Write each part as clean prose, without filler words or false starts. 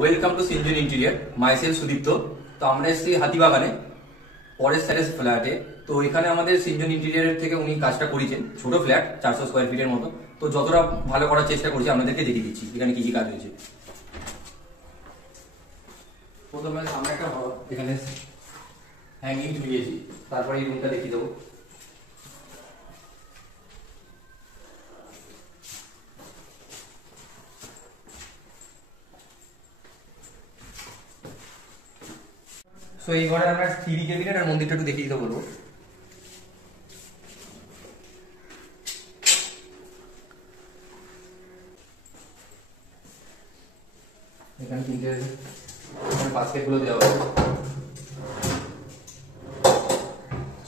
Welcome to সিনজেন interior, myself Sudipta. তো আমরা এসেছি হাতিবাগানে পরেশ স্যারের ফ্ল্যাটে। তো এখানে আমাদের সিনজেন ইন্টেরিয়ারের থেকে উনি কাজটা করেছেন, ছোট ফ্ল্যাট 400 স্কোয়ার ফিটের মতো। তো যতটা ভালো করার চেষ্টা করছি আপনাদেরকে দেখিয়ে দিচ্ছি এখানে কি কি কাজ হয়েছে। প্রথমে সামনে একটা এখানে হ্যাঙ্গিং ঝুলিয়েছি, তারপরে এই রুমটা দেখিয়ে দেবো। সো এই ঘরে আমরা টিভি ক্যাবিনেট আর মন্দিরটা একটু দেখিয়ে দিতে বলবো। এখানে তিনটে বাস্কেট গুলো দেওয়া হয়েছে,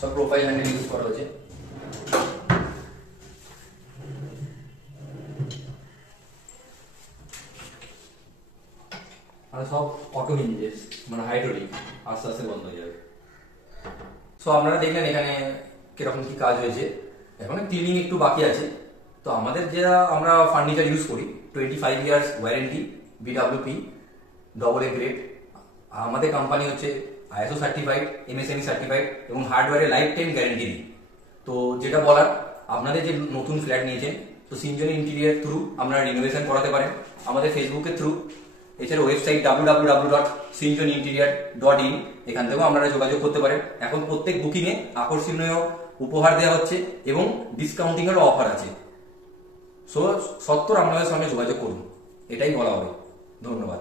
সব প্রোফাইল হ্যান্ডেল ইউজ করা হয়েছে। আর সব অটো হিঞ্জেস, মানে হাইড্রোলিক, আস্তে আস্তে বন্ধ হয়ে যাবে। সো আপনারা দেখলেন এখানে কিরকম কি কাজ হয়েছে। এখন ক্লিনিং একটু বাকি আছে। তো আমাদের যা আমরা ফার্নিচার ইউজ করি 25 years warranty, BWP, double A grade. আমাদের কোম্পানি হচ্ছে আইএসও সার্টিফাইড, এমএসএমই সার্টিফাইড এবং হার্ডওয়্যারে লাইফ টাইম গ্যারেন্টি দিই। তো যেটা বলার, আপনাদের যে নতুন ফ্ল্যাট নিয়েছেন, তো সিনজেন ইন্টেরিয়ার থ্রু আপনারা রিনোভেশন করাতে পারেন আমাদের ফেসবুকের থ্রু। এছাড়া ওয়েবসাইট www.sinjoninterior.in, এখান থেকেও আপনারা যোগাযোগ করতে পারেন। এখন প্রত্যেক বুকিং এ আকর্ষণীয় উপহার দেওয়া হচ্ছে এবং ডিসকাউন্টিং এরও অফার আছে। সো সত্তর আপনাদের সঙ্গে যোগাযোগ করুন, এটাই বলা হবে। ধন্যবাদ।